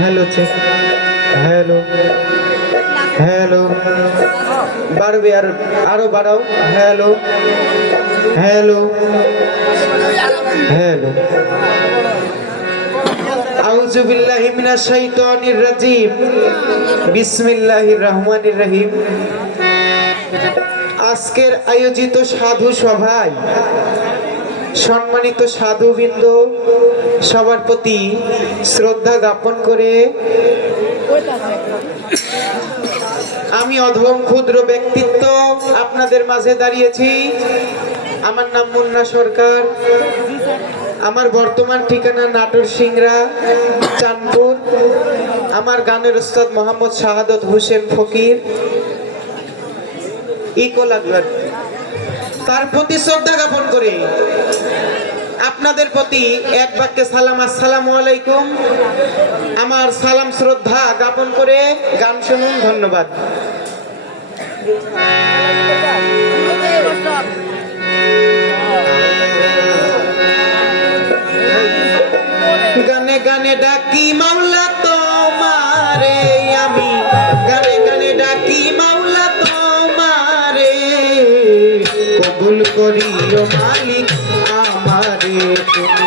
Hello check hello hello बाड़बे यार आरो बाड़ाओ hello hello hello आउযু বিল্লাহি মিনাশ শাইতানির রাজিম বিসমিল্লাহির রহমানির রহিম। আজকের আয়োজিত সাধু সভায় সম্মানিত সাধুবৃন্দ সবার প্রতি শ্রদ্ধা জ্ঞাপন করে আমি অধম ক্ষুদ্র ব্যক্তিত্ব আপনাদের মাঝে দাঁড়িয়েছি। আমার নাম মুন্না সরকার, আমার বর্তমান ঠিকানা নাটোর সিংড়া চাঁদপুর। আমার গানের উস্তাদ মোহাম্মদ শাহাদত হোসেন ফকির তার প্রতি শ্রদ্ধা জ্ঞাপন করে আপনাদের প্রতি এক বাক্যে সালাম, আসসালামু আলাইকুম। আমার সালাম শ্রদ্ধা জ্ঞাপন করে গান শুনুন। ধন্যবাদ। গানে গানে ডাকি মাওলা তোমারে, আমি গানে গানে ডাকি মাওলা তোমারে, কবুল করিও মালিক আমারে, তুমি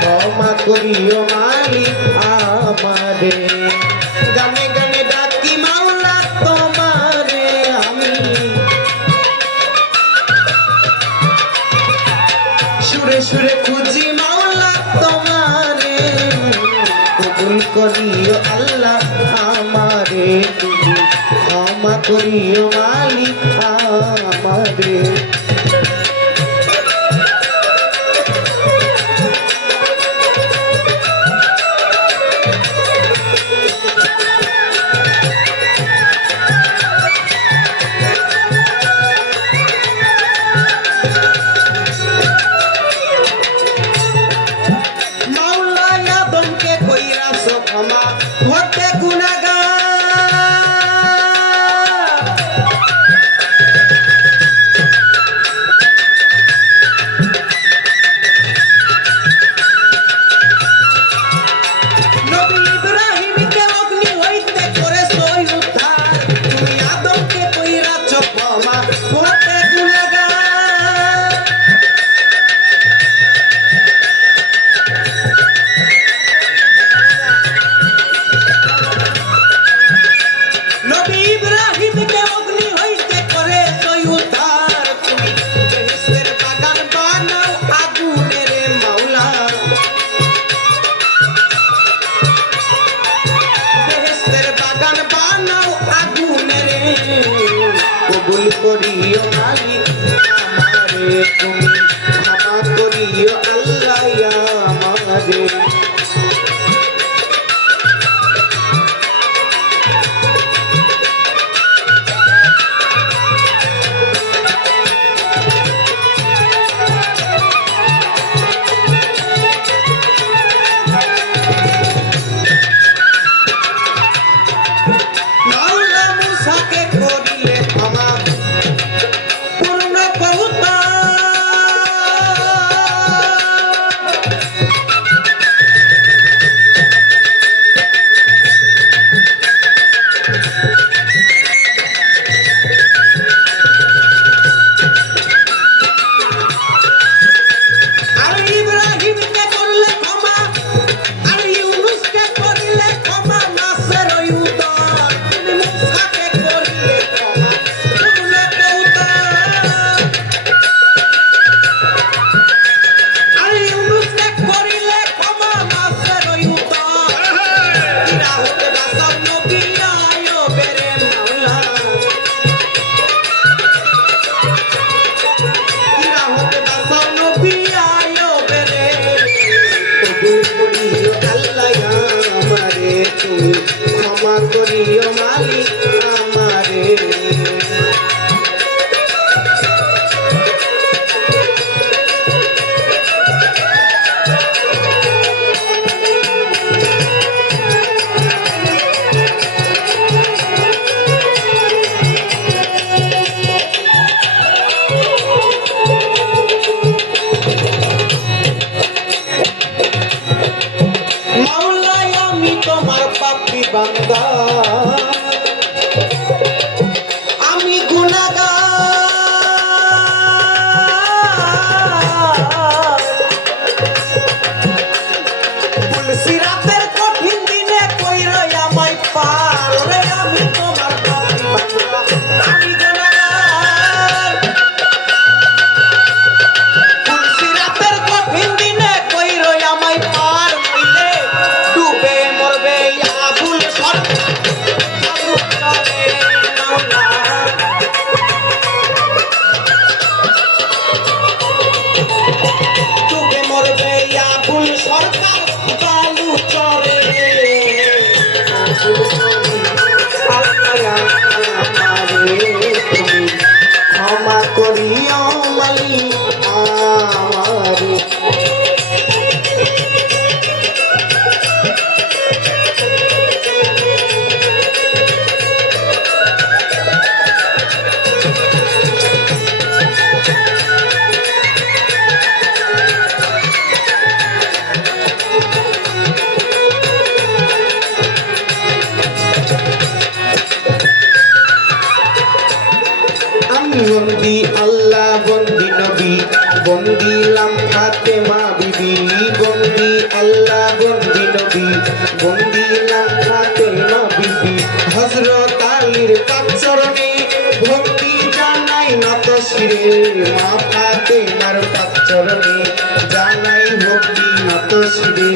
ক্ষমা করিও মালিক আমারে। গানে গানে ডাকি মাওলা তোমারে, আমি সুরে সুরে খুঁজি মাওলা তোমারে, কবুল করিও আল্লাহ আমারে, তুমি ক্ষমা করিও মালিক আমারে। কবুল করিও মালিক আমারে, তুমি ক্ষমা করিও আল্লাহ আল্লাহ আমারে ক্ষমা করিও মালিক আমারে তোমার পাপী বান্দা আমি গুনাহগার বলছি রাতের কঠিন দিনে কইরা আমায় পার রে আমি তোমার পাপী বান্দা আমি গুনাহগার বলছি রাতের কঠিন দিনে কইরা আমায় পার হইলে ডুবে মরবে আবুল সরকার ডুবে মরবে আবুল সরকার বালু চরে ক্ষমা করিও মালিক আমারে বন্দি আল্লাহ বন্দি নবী বন্দিলাম ফাতেমা বিবি বন্দি আল্লাহ বন্দি নবী বন্দিলাম ফাতেমা বিবি হযরত আলীর কাচরণে ভক্তি জানাই নত শিরে মা ফাতেমার কাচরণে জানাই ভক্তি নত শিরে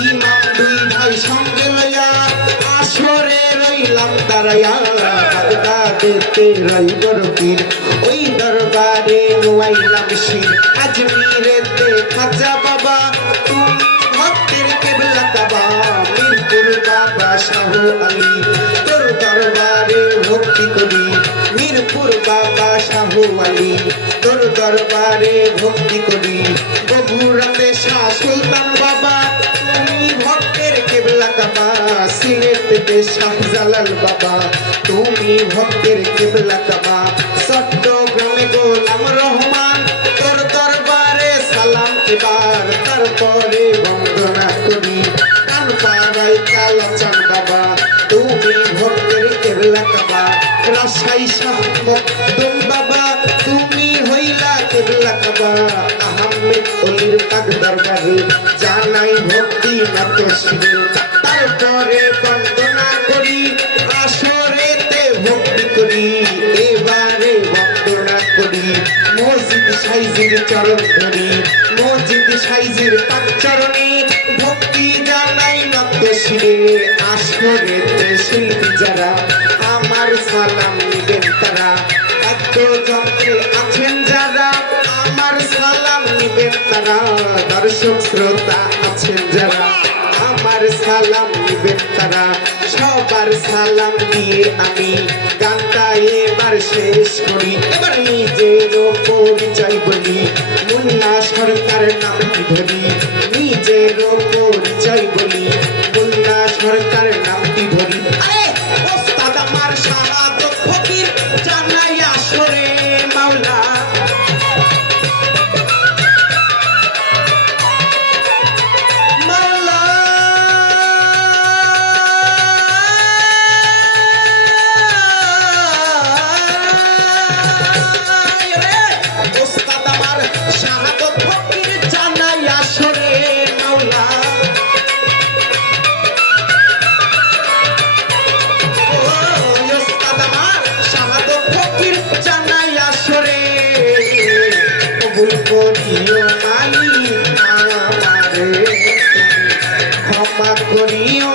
ইমাম দুই ভাই সঙ্গে লইয়া আসরে রইলাম দাঁড়াইয়া বাগদাদেতে রইবর পীর ওই দরবারে রুয়াইলাম শির আজমিরেতে খাজা বাবা তুমি ভক্তের কেবলা কাবা মিরপুর বাবা শাহ আলী তোর দরবারে ভক্তি করি মিরপুর বাবা শাহ আলী তোর দরবারে ভক্তি করি বগুড়াতে শাহ সুলতান বাবা তুমি ভক্তের কেবলা কাবা সিলেটেতে শাহজালাল বাবা তুমি ভক্তের কেবলা কাবা চট্টগ্রামে গোলাম রহমান তোর দরবারে সালাম এবার তারপরে বন্দনা করি কানপাড়ায় কালাচান বাবা তুমি ভক্তের কেবলা কাবা রাজশাহী শাহ মখদুম বাবা তুমি হইলা কেবলা কাবা আহমেদ অলির পাক দরবারে জানাই ভক্তি নত শিরে তারপরে বন্দনা করি আসরেতে ভক্তি করি এবারে বন্দনা করি মসজিদ সাইজির চরণ ধরি মসজিদ সাইজির পাক চরণে ভক্তি জানাই নত শিরে আসরেতে শিল্পী যারা আমার সালাম নিবেন তারা এত যন্ত্রে আছেন যারা আমার সালাম নিবেন তারা তারা, দর্শক শ্রোতা আছেন যারা, আমার সালাম দিবেন তারা। সবার সালাম দিয়ে আমি গানটা এবার শেষ করি। এবার নিজের পরিচয় বলি, মুন্না সরকার নামটি ধরি। নিজের পরিচয় বলি, মুন্না সরকার নামটি ধরি। আরে ওস্তাদ আমার শাহাদত ফকির, জানাই আসরে মাওলা। মাওলা ওস্তাদ আমার শাহাদত ফকির, জানাই আসরে মাওলা। ওস্তাদ আমার শাহাদত ফকির, জানাই আসরে। কবুল করিও মালিক আমারে, ক্ষমা করিও